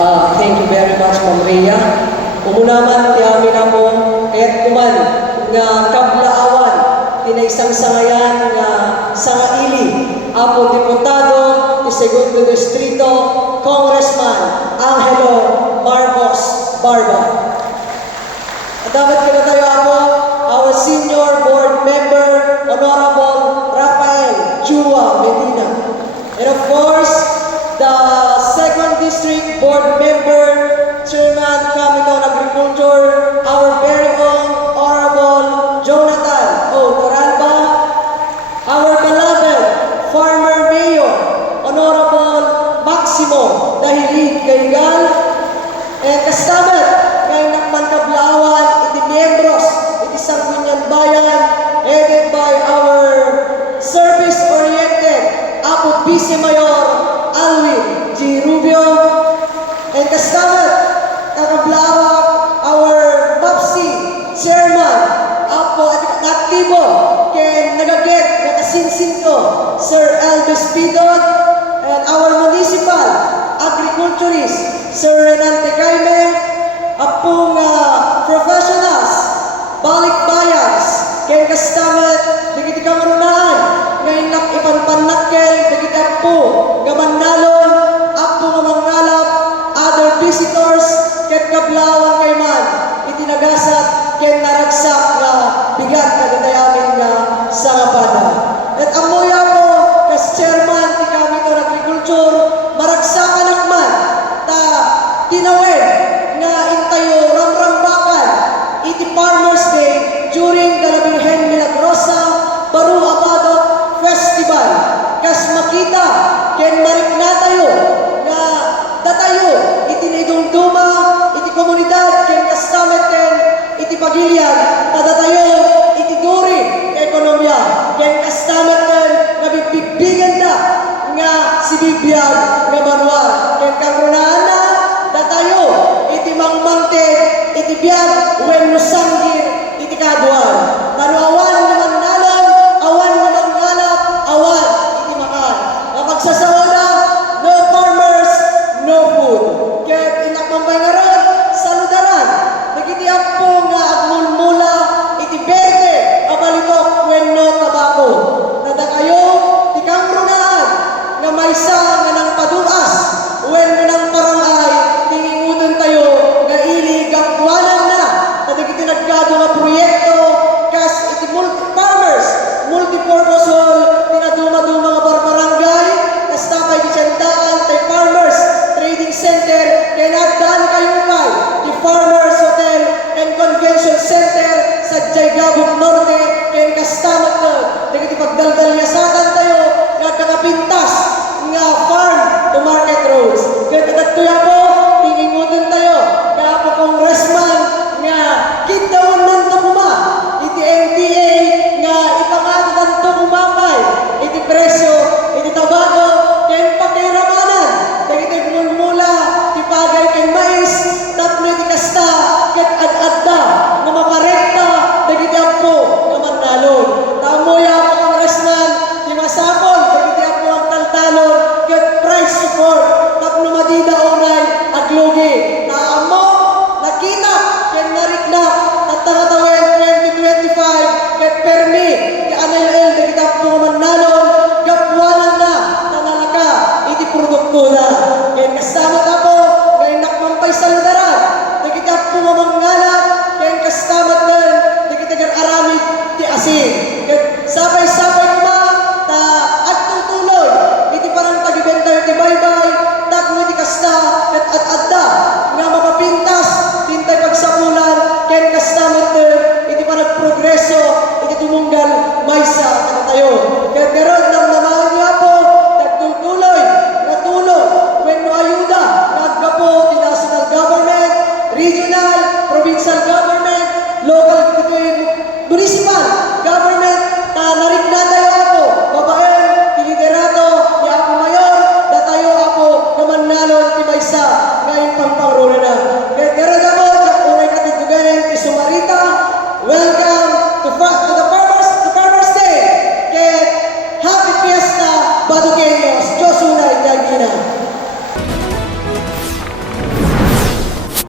Thank you very much, Ma'am Rhea. Umunaman, tiyamin na mo, kaya't kuman, nga kablaawan, tinay isang sangayan nga sangaili, apo diputado, ti Segundo Distrito, Congressman Angelo Marcos Barba. At dapat ka tayo ako, our senior board member, Honorable Rafael Chua Medina. And of course, the second district board member, Chairman Committee on Agriculture, our very own Honorable Jonathan O. Toralba, our beloved former mayor, Honorable Maximo Dahilig Gaygal, and kasama kay nagmankablawan iti miyembros iti Sangguniang Bayan, headed by our service-oriented Apo Vice Mayor Alwin G. Rubio, and kasama nakablawa our MAPSI Chairman Apo at aktibo kay nagaget nakasinsin ko Sir Elvis Pidot, and our municipal agriculturist Sir Renante Caime, apong professionals, balikbayans, kay kastamet, digiti kamarunaan, ngayon ipanpanakkel, digiti po, gamannalon, apong mangalap, other visitors, ket kablawan kay man, itinagasat, ket naragsak na bigat na dadayamin nga sa kapada. At amoy ako, kas chairman, ti Committee on Agriculture, maragsakan akman, ta tinawin nga intayo ramrambakan iti Farmers Day during the Labinghen Milagrosa Baru Abadot Festival. Kas makita ken marikna tayo nga datayo iti naidumduma iti komunidad ken kastamet ken iti pagilian tadatayo iti duri ka ekonomiya ken kastamet ken nga bibigbigan da nga si bibiyag nga manual ken kagrunaan na datayo iti mangmangte iti biyag when nusanggir iti kaduan tanuawan nga mangnalan awan nga mangngalap awan iti makan nga pagsasa